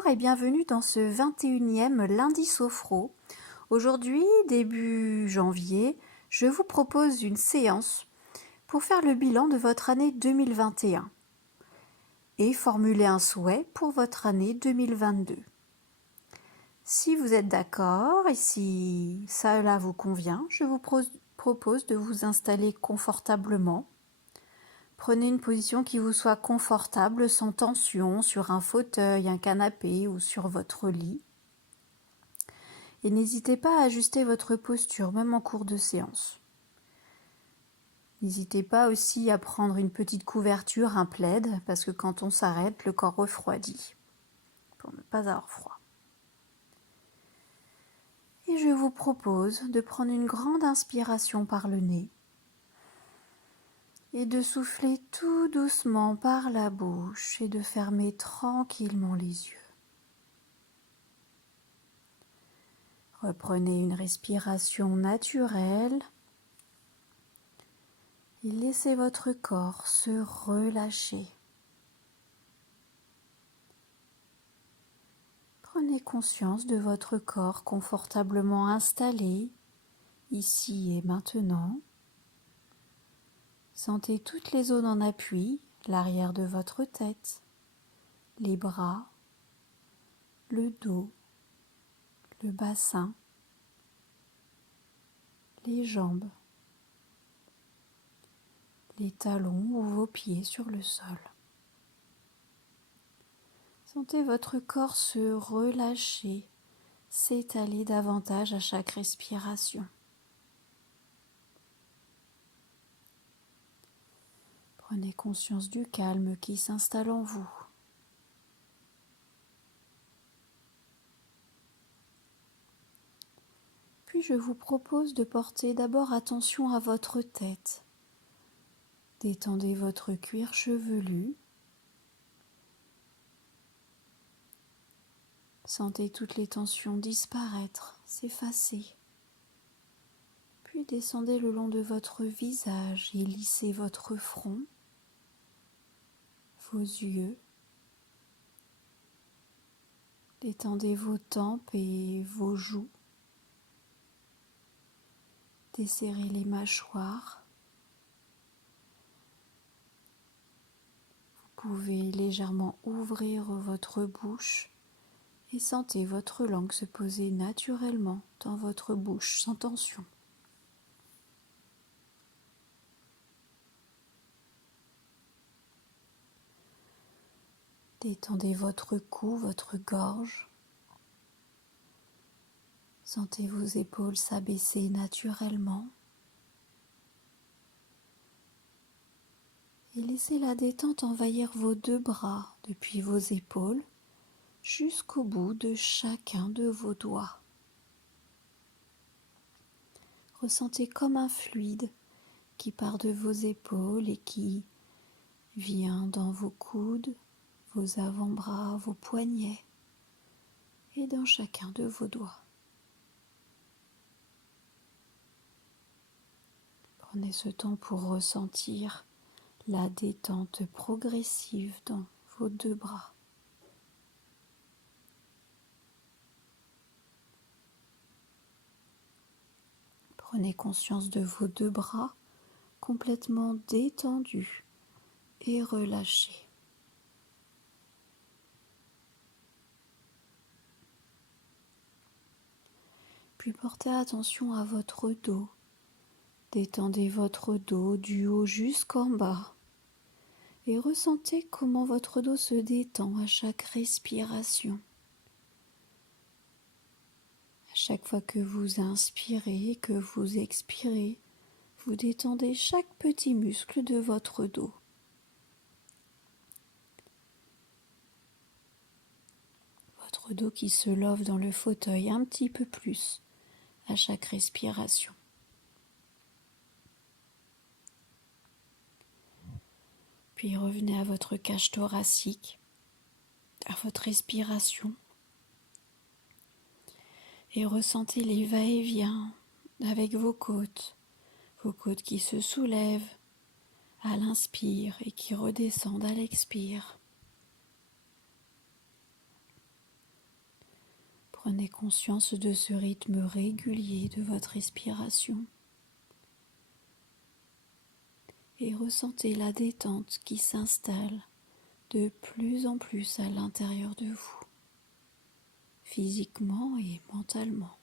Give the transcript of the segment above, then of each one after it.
Bonjour et bienvenue dans ce 21e lundi sophro. Aujourd'hui, début janvier, je vous propose une séance pour faire le bilan de votre année 2021 et formuler un souhait pour votre année 2022. Si vous êtes d'accord et si cela vous convient, je vous propose de vous installer confortablement. Prenez une position qui vous soit confortable, sans tension, sur un fauteuil, un canapé ou sur votre lit. Et n'hésitez pas à ajuster votre posture, même en cours de séance. N'hésitez pas aussi à prendre une petite couverture, un plaid, parce que quand on s'arrête, le corps refroidit, pour ne pas avoir froid. Et je vous propose de prendre une grande inspiration par le nez et de souffler tout doucement par la bouche et de fermer tranquillement les yeux. Reprenez une respiration naturelle et laissez votre corps se relâcher. Prenez conscience de votre corps confortablement installé, ici et maintenant. Sentez toutes les zones en appui, l'arrière de votre tête, les bras, le dos, le bassin, les jambes, les talons ou vos pieds sur le sol. Sentez votre corps se relâcher, s'étaler davantage à chaque respiration. Prenez conscience du calme qui s'installe en vous. Puis je vous propose de porter d'abord attention à votre tête. Détendez votre cuir chevelu. Sentez toutes les tensions disparaître, s'effacer. Puis descendez le long de votre visage et lissez votre front, vos yeux. Détendez vos tempes et vos joues. Desserrez les mâchoires. Vous pouvez légèrement ouvrir votre bouche et sentez votre langue se poser naturellement dans votre bouche sans tension. Détendez votre cou, votre gorge. Sentez vos épaules s'abaisser naturellement. Et laissez la détente envahir vos deux bras depuis vos épaules jusqu'au bout de chacun de vos doigts. Ressentez comme un fluide qui part de vos épaules et qui vient dans vos coudes, vos avant-bras, vos poignets et dans chacun de vos doigts. Prenez ce temps pour ressentir la détente progressive dans vos deux bras. Prenez conscience de vos deux bras complètement détendus et relâchés. Puis portez attention à votre dos. Détendez votre dos du haut jusqu'en bas et ressentez comment votre dos se détend à chaque respiration. À chaque fois que vous inspirez et que vous expirez, vous détendez chaque petit muscle de votre dos. Votre dos qui se love dans le fauteuil un petit peu plus à chaque respiration. Puis revenez à votre cage thoracique, à votre respiration et ressentez les va-et-vient avec vos côtes qui se soulèvent à l'inspire et qui redescendent à l'expire. Prenez conscience de ce rythme régulier de votre respiration et ressentez la détente qui s'installe de plus en plus à l'intérieur de vous, physiquement et mentalement.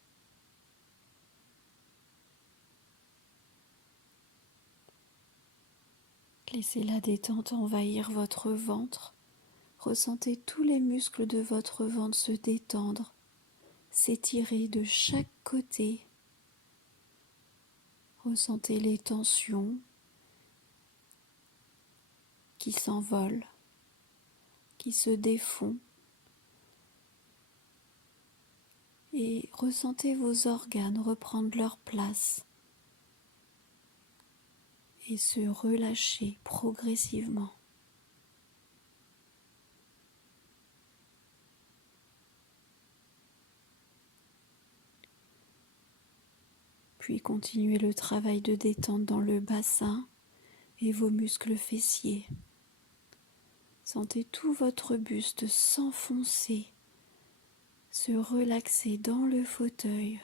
Laissez la détente envahir votre ventre. Ressentez tous les muscles de votre ventre se détendre, s'étirer de chaque côté. Ressentez les tensions qui s'envolent, qui se défont. Et ressentez vos organes reprendre leur place et se relâcher progressivement. Puis continuez le travail de détente dans le bassin et vos muscles fessiers. Sentez tout votre buste s'enfoncer, se relaxer dans le fauteuil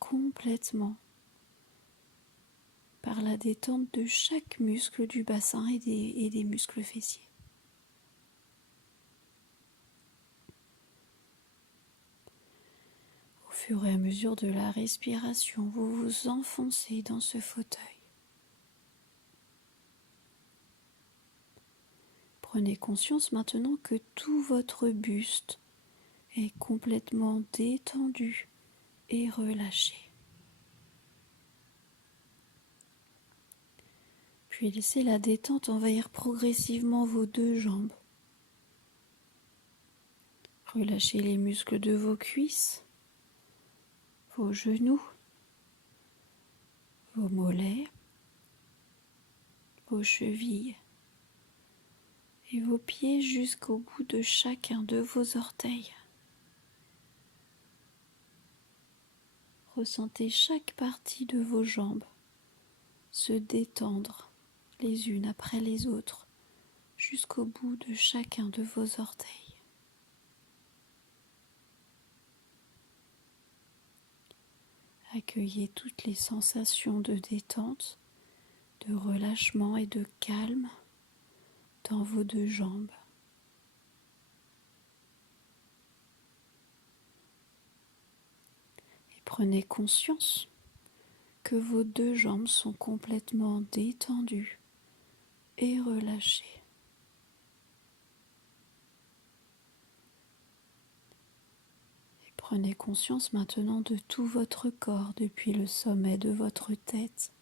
complètement par la détente de chaque muscle du bassin et des muscles fessiers. Au fur et à mesure de la respiration, vous vous enfoncez dans ce fauteuil. Prenez conscience maintenant que tout votre buste est complètement détendu et relâché. Puis laissez la détente envahir progressivement vos deux jambes. Relâchez les muscles de vos cuisses, vos genoux, vos mollets, vos chevilles et vos pieds jusqu'au bout de chacun de vos orteils. Ressentez chaque partie de vos jambes se détendre les unes après les autres jusqu'au bout de chacun de vos orteils. Accueillez toutes les sensations de détente, de relâchement et de calme dans vos deux jambes. Et prenez conscience que vos deux jambes sont complètement détendues et relâchées. Et prenez conscience maintenant de tout votre corps depuis le sommet de votre tête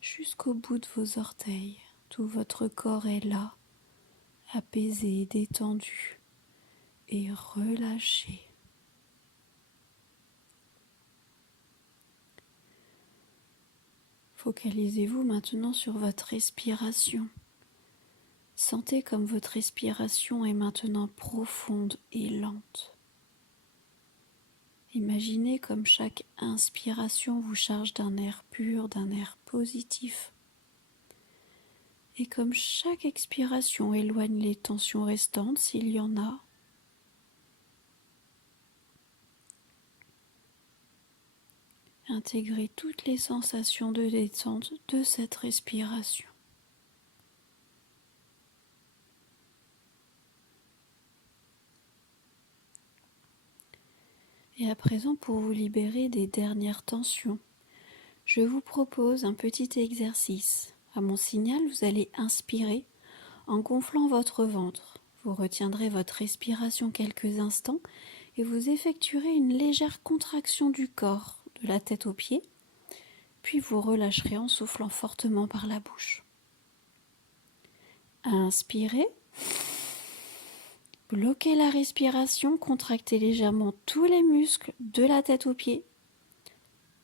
jusqu'au bout de vos orteils. Tout votre corps est là, apaisé, détendu et relâché. Focalisez-vous maintenant sur votre respiration. Sentez comme votre respiration est maintenant profonde et lente. Imaginez comme chaque inspiration vous charge d'un air pur, d'un air positif. Et comme chaque expiration éloigne les tensions restantes s'il y en a. Intégrez toutes les sensations de détente de cette respiration. Et à présent, pour vous libérer des dernières tensions, je vous propose un petit exercice. À mon signal, vous allez inspirer en gonflant votre ventre. Vous retiendrez votre respiration quelques instants et vous effectuerez une légère contraction du corps, de la tête aux pieds, puis vous relâcherez en soufflant fortement par la bouche. Inspirez, bloquez la respiration, contractez légèrement tous les muscles de la tête aux pieds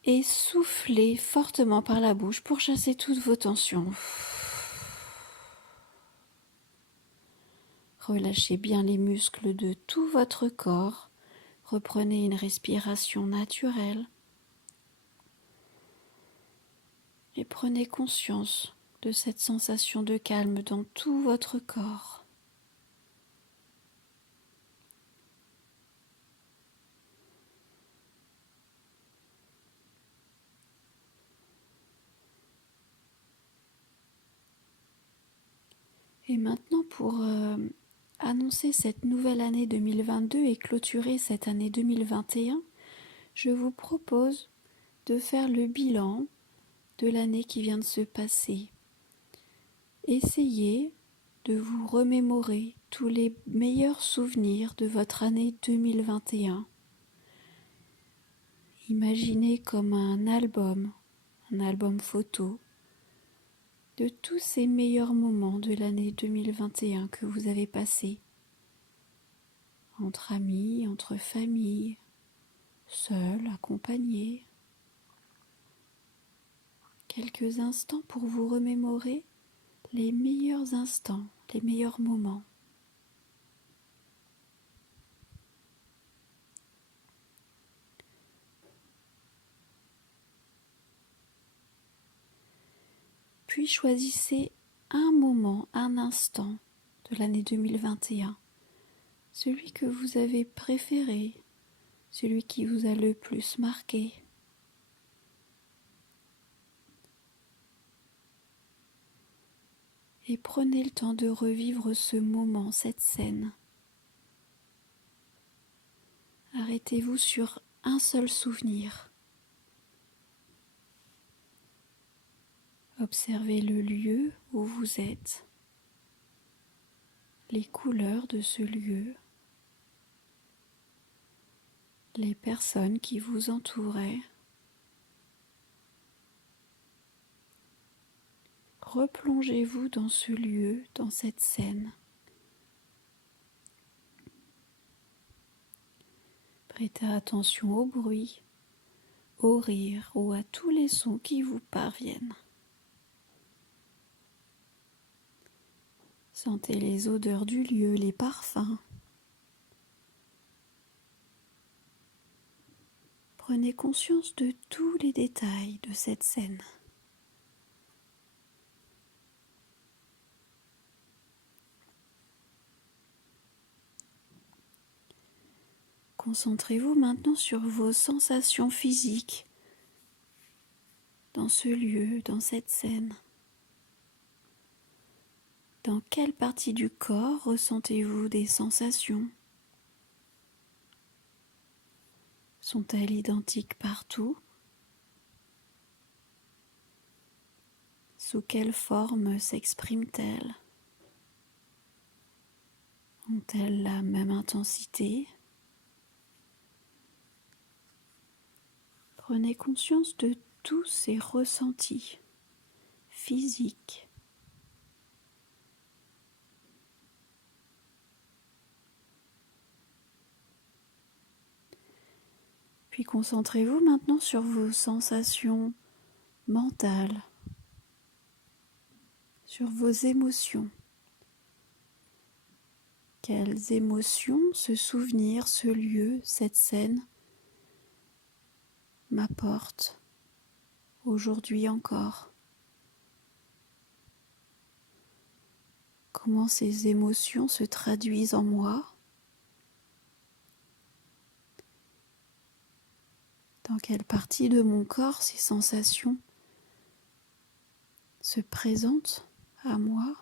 et soufflez fortement par la bouche pour chasser toutes vos tensions. Relâchez bien les muscles de tout votre corps. Reprenez une respiration naturelle. Et prenez conscience de cette sensation de calme dans tout votre corps. Et maintenant, pour annoncer cette nouvelle année 2022 et clôturer cette année 2021, je vous propose de faire le bilan de l'année qui vient de se passer. Essayez de vous remémorer tous les meilleurs souvenirs de votre année 2021. Imaginez comme un album photo, de tous ces meilleurs moments de l'année 2021 que vous avez passés, entre amis, entre familles, seul, accompagné. Quelques instants pour vous remémorer les meilleurs instants, les meilleurs moments. Puis choisissez un moment, un instant de l'année 2021, celui que vous avez préféré, celui qui vous a le plus marqué. Et prenez le temps de revivre ce moment, cette scène. Arrêtez-vous sur un seul souvenir. Observez le lieu où vous êtes, les couleurs de ce lieu, les personnes qui vous entouraient. Replongez-vous dans ce lieu, dans cette scène. Prêtez attention au bruit, au rire ou à tous les sons qui vous parviennent. Sentez les odeurs du lieu, les parfums. Prenez conscience de tous les détails de cette scène. Concentrez-vous maintenant sur vos sensations physiques dans ce lieu, dans cette scène. Dans quelle partie du corps ressentez-vous des sensations? Sont-elles identiques partout? Sous quelle forme s'expriment-elles? Ont-elles la même intensité? Prenez conscience de tous ces ressentis physiques. Puis concentrez-vous maintenant sur vos sensations mentales, sur vos émotions. Quelles émotions, ce souvenir, ce lieu, cette scène m'apportent aujourd'hui encore? Comment ces émotions se traduisent en moi? Dans quelle partie de mon corps ces sensations se présentent à moi?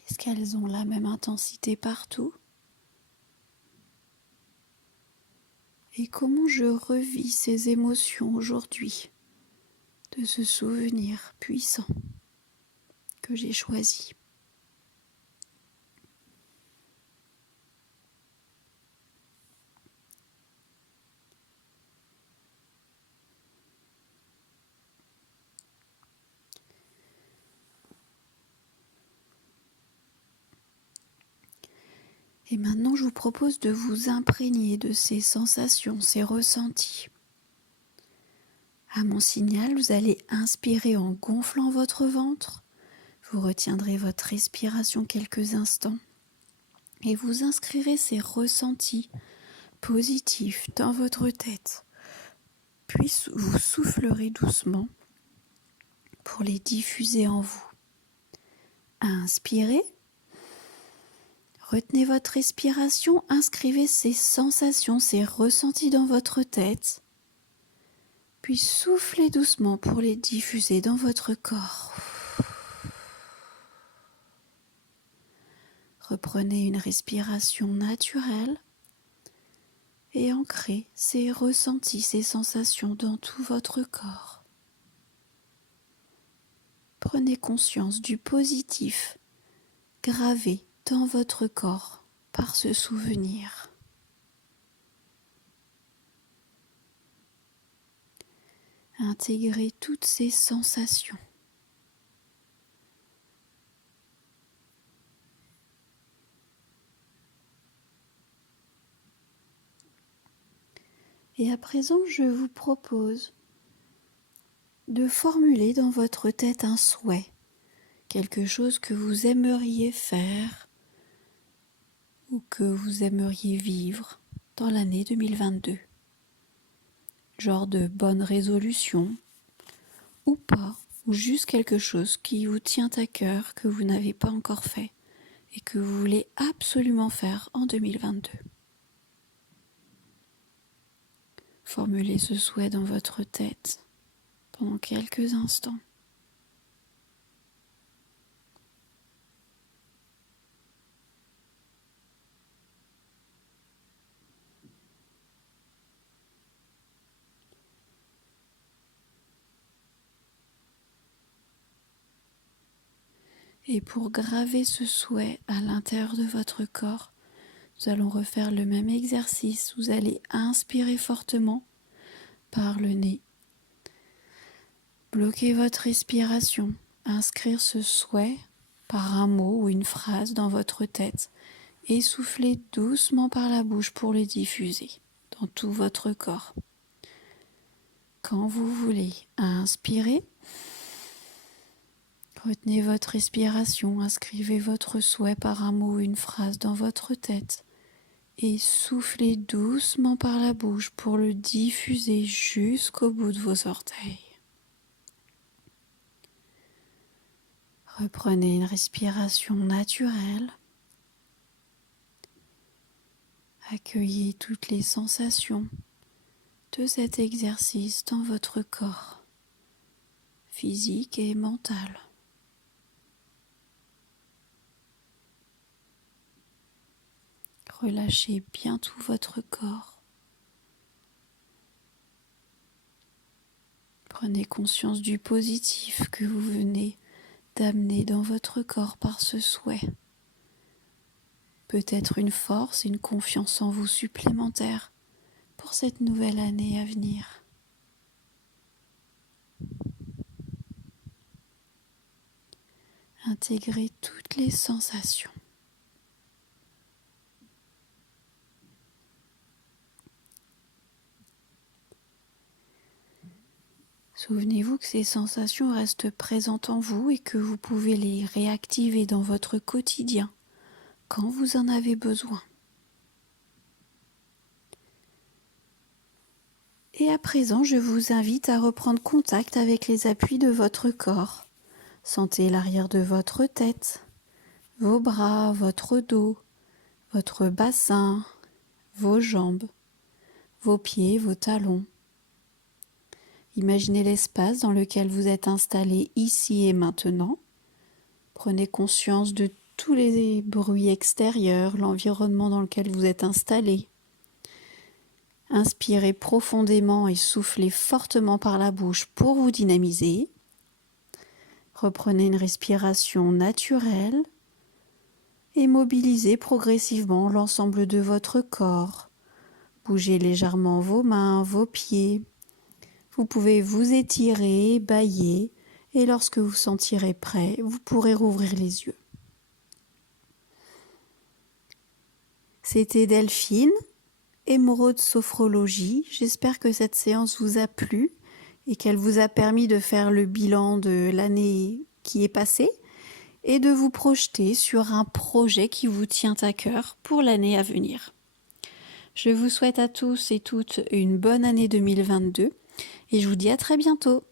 Est-ce qu'elles ont la même intensité partout? Et comment je revis ces émotions aujourd'hui de ce souvenir puissant que j'ai choisi? Et maintenant, je vous propose de vous imprégner de ces sensations, ces ressentis. À mon signal, vous allez inspirer en gonflant votre ventre. Vous retiendrez votre respiration quelques instants et vous inscrirez ces ressentis positifs dans votre tête. Puis vous soufflerez doucement pour les diffuser en vous. Inspirez. Retenez votre respiration, inscrivez ces sensations, ces ressentis dans votre tête. Puis soufflez doucement pour les diffuser dans votre corps. Reprenez une respiration naturelle et ancrez ces ressentis, ces sensations dans tout votre corps. Prenez conscience du positif gravé dans votre corps par ce souvenir. Intégrez toutes ces sensations. Et à présent, je vous propose de formuler dans votre tête un souhait, quelque chose que vous aimeriez faire ou que vous aimeriez vivre dans l'année 2022. Genre de bonne résolution ou pas, ou juste quelque chose qui vous tient à cœur, que vous n'avez pas encore fait et que vous voulez absolument faire en 2022. Formulez ce souhait dans votre tête pendant quelques instants. Et pour graver ce souhait à l'intérieur de votre corps, nous allons refaire le même exercice. Vous allez inspirer fortement par le nez. Bloquez votre respiration. Inscrire ce souhait par un mot ou une phrase dans votre tête. Et soufflez doucement par la bouche pour le diffuser dans tout votre corps. Quand vous voulez inspirer, retenez votre respiration, inscrivez votre souhait par un mot ou une phrase dans votre tête et soufflez doucement par la bouche pour le diffuser jusqu'au bout de vos orteils. Reprenez une respiration naturelle. Accueillez toutes les sensations de cet exercice dans votre corps, physique et mental. Relâchez bien tout votre corps. Prenez conscience du positif que vous venez d'amener dans votre corps par ce souhait. Peut-être une force, une confiance en vous supplémentaire pour cette nouvelle année à venir. Intégrez toutes les sensations. Souvenez-vous que ces sensations restent présentes en vous et que vous pouvez les réactiver dans votre quotidien quand vous en avez besoin. Et à présent, je vous invite à reprendre contact avec les appuis de votre corps. Sentez l'arrière de votre tête, vos bras, votre dos, votre bassin, vos jambes, vos pieds, vos talons. Imaginez l'espace dans lequel vous êtes installé ici et maintenant. Prenez conscience de tous les bruits extérieurs, l'environnement dans lequel vous êtes installé. Inspirez profondément et soufflez fortement par la bouche pour vous dynamiser. Reprenez une respiration naturelle et mobilisez progressivement l'ensemble de votre corps. Bougez légèrement vos mains, vos pieds. Vous pouvez vous étirer, bâiller et lorsque vous sentirez prêt, vous pourrez rouvrir les yeux. C'était Delphine, Émeraude Sophrologie. J'espère que cette séance vous a plu et qu'elle vous a permis de faire le bilan de l'année qui est passée et de vous projeter sur un projet qui vous tient à cœur pour l'année à venir. Je vous souhaite à tous et toutes une bonne année 2022 et je vous dis à très bientôt.